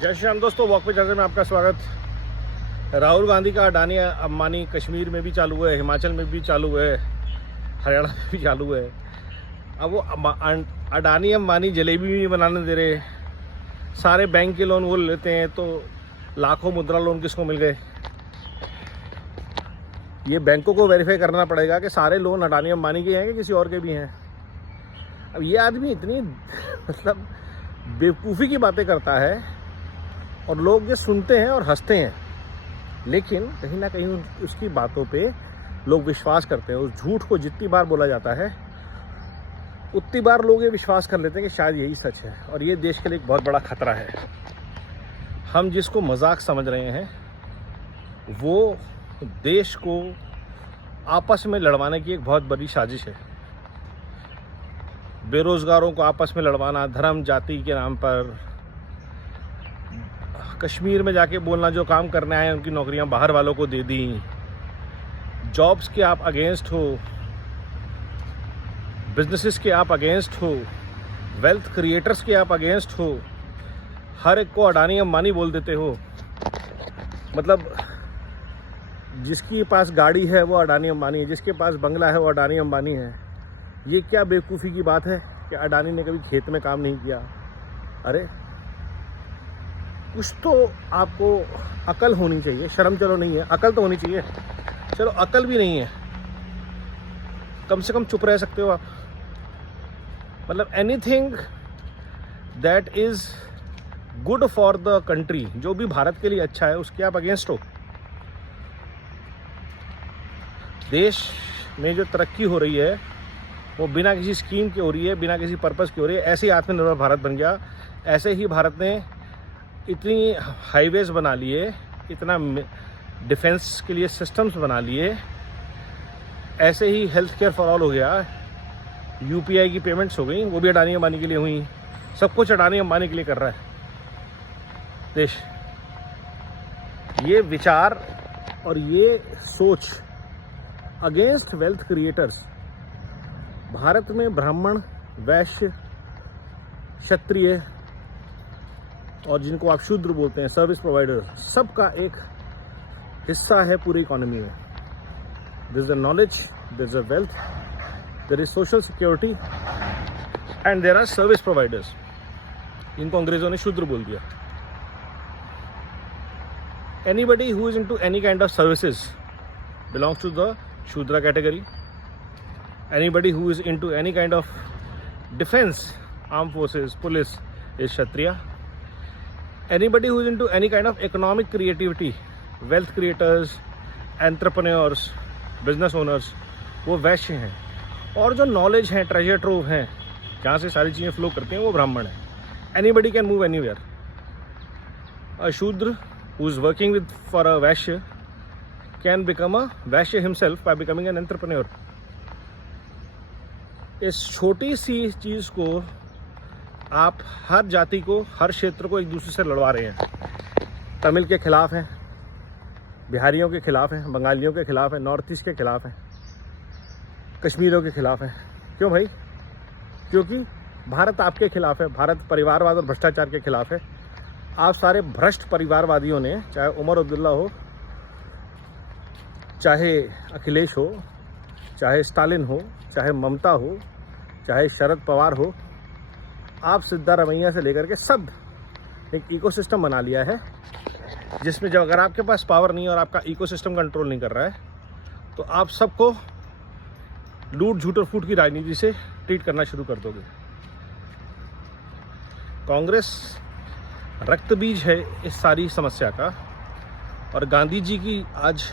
जय श्री राम दोस्तों, वॉक पे चर्चा में आपका स्वागत। राहुल गांधी का अडानी अंबानी कश्मीर में भी चालू है, हिमाचल में भी चालू है, हरियाणा में भी चालू है। अब वो अडानी अंबानी जलेबी भी नहीं बनाने दे रहे, सारे बैंक के लोन वो लेते हैं, तो लाखों मुद्रा लोन किसको मिल गए। ये बैंकों को वेरीफाई करना पड़ेगा कि सारे लोन अडानी अंबानी के हैं कि किसी और के भी हैं। अब ये आदमी इतनी मतलब बेवकूफ़ी की बातें करता है और लोग ये सुनते हैं और हंसते हैं, लेकिन कहीं ना कहीं उसकी बातों पे लोग विश्वास करते हैं। उस झूठ को जितनी बार बोला जाता है उतनी बार लोग ये विश्वास कर लेते हैं कि शायद यही सच है, और ये देश के लिए एक बहुत बड़ा खतरा है। हम जिसको मजाक समझ रहे हैं वो देश को आपस में लड़वाने की एक बहुत बड़ी साजिश है। बेरोजगारों को आपस में लड़वाना, धर्म जाति के नाम पर, कश्मीर में जाके बोलना जो काम करने आए उनकी नौकरियां बाहर वालों को दे दी, जॉब्स के आप अगेंस्ट हो, बिजनेसेस के आप अगेंस्ट हो, वेल्थ क्रिएटर्स के आप अगेंस्ट हो, हर एक को अडानी अंबानी बोल देते हो। मतलब जिसके पास गाड़ी है वो अडानी अंबानी है, जिसके पास बंगला है वो अडानी अंबानी है। ये क्या बेवकूफ़ी की बात है कि अडानी ने कभी खेत में काम नहीं किया। अरे कुछ तो आपको अकल होनी चाहिए, शर्म चलो नहीं है, अकल तो होनी चाहिए। चलो अकल भी नहीं है, कम से कम चुप रह सकते हो आप। मतलब anything that is good for the country, जो भी भारत के लिए अच्छा है उसके आप अगेंस्ट हो। देश में जो तरक्की हो रही है वो बिना किसी स्कीम के हो रही है, बिना किसी पर्पस की हो रही है। ऐसे ही आत्मनिर्भर भारत बन गया, ऐसे ही भारत ने इतनी हाईवेज बना लिए, इतना डिफेंस के लिए सिस्टम्स बना लिए, ऐसे ही हेल्थ केयर फॉर ऑल हो गया, यूपीआई की पेमेंट्स हो गई, वो भी अडानी अंबानी के लिए हुई। सब कुछ अडानी अंबानी के लिए कर रहा है देश। ये विचार और ये सोच अगेंस्ट वेल्थ क्रिएटर्स, भारत में ब्राह्मण, वैश्य, क्षत्रिय और जिनको आप शूद्र बोलते हैं, सर्विस प्रोवाइडर, सबका एक हिस्सा है पूरी इकोनॉमी में। There is a knowledge, there is a wealth, there is social security and there are service providers. इनको अंग्रेजों ने शूद्र बोल दिया। Anybody who is into any kind of services belongs to the Shudra category. Anybody who is into any kind of defense, armed forces, police is Kshatriya. Anybody who is into any kind of economic creativity, wealth creators, entrepreneurs, business owners, वो वैश्य हैं। और जो knowledge है, treasure trove हैं, जहाँ से सारी चीज़ें फ्लो करती हैं, वो ब्राह्मण है। Anybody can move anywhere. A Shudra who is working with for a Vaishya can become a Vaishya himself by becoming an entrepreneur. इस छोटी सी चीज़ को आप हर जाति को, हर क्षेत्र को एक दूसरे से लड़वा रहे हैं। तमिल के खिलाफ हैं, बिहारियों के खिलाफ हैं, बंगालियों के खिलाफ हैं, नॉर्थ ईस्ट के खिलाफ हैं, कश्मीरियों के खिलाफ हैं। क्यों भाई? क्योंकि भारत आपके खिलाफ है, भारत परिवारवाद और भ्रष्टाचार के खिलाफ है। आप सारे भ्रष्ट परिवारवादियों ने, चाहे उमर अब्दुल्ला हो, चाहे अखिलेश हो, चाहे स्टालिन हो, चाहे ममता हो, चाहे शरद पवार हो, आप सिद्धारमैया से लेकर के सब एक इकोसिस्टम बना लिया है, जिसमें जब अगर आपके पास पावर नहीं है और आपका इकोसिस्टम कंट्रोल नहीं कर रहा है तो आप सबको लूट, झूठ और फूट की राजनीति से ट्रीट करना शुरू कर दोगे। कांग्रेस रक्त बीज है इस सारी समस्या का, और गांधी जी की आज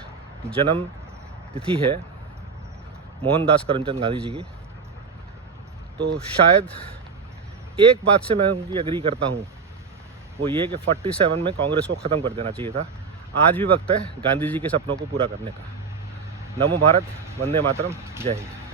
जन्म तिथि है, मोहनदास करमचंद गांधी जी की। तो शायद एक बात से मैं उनकी एग्री करता हूँ, वो ये कि 47 में कांग्रेस को ख़त्म कर देना चाहिए था। आज भी वक्त है गांधी जी के सपनों को पूरा करने का। नमो भारत, वंदे मातरम, जय हिंद।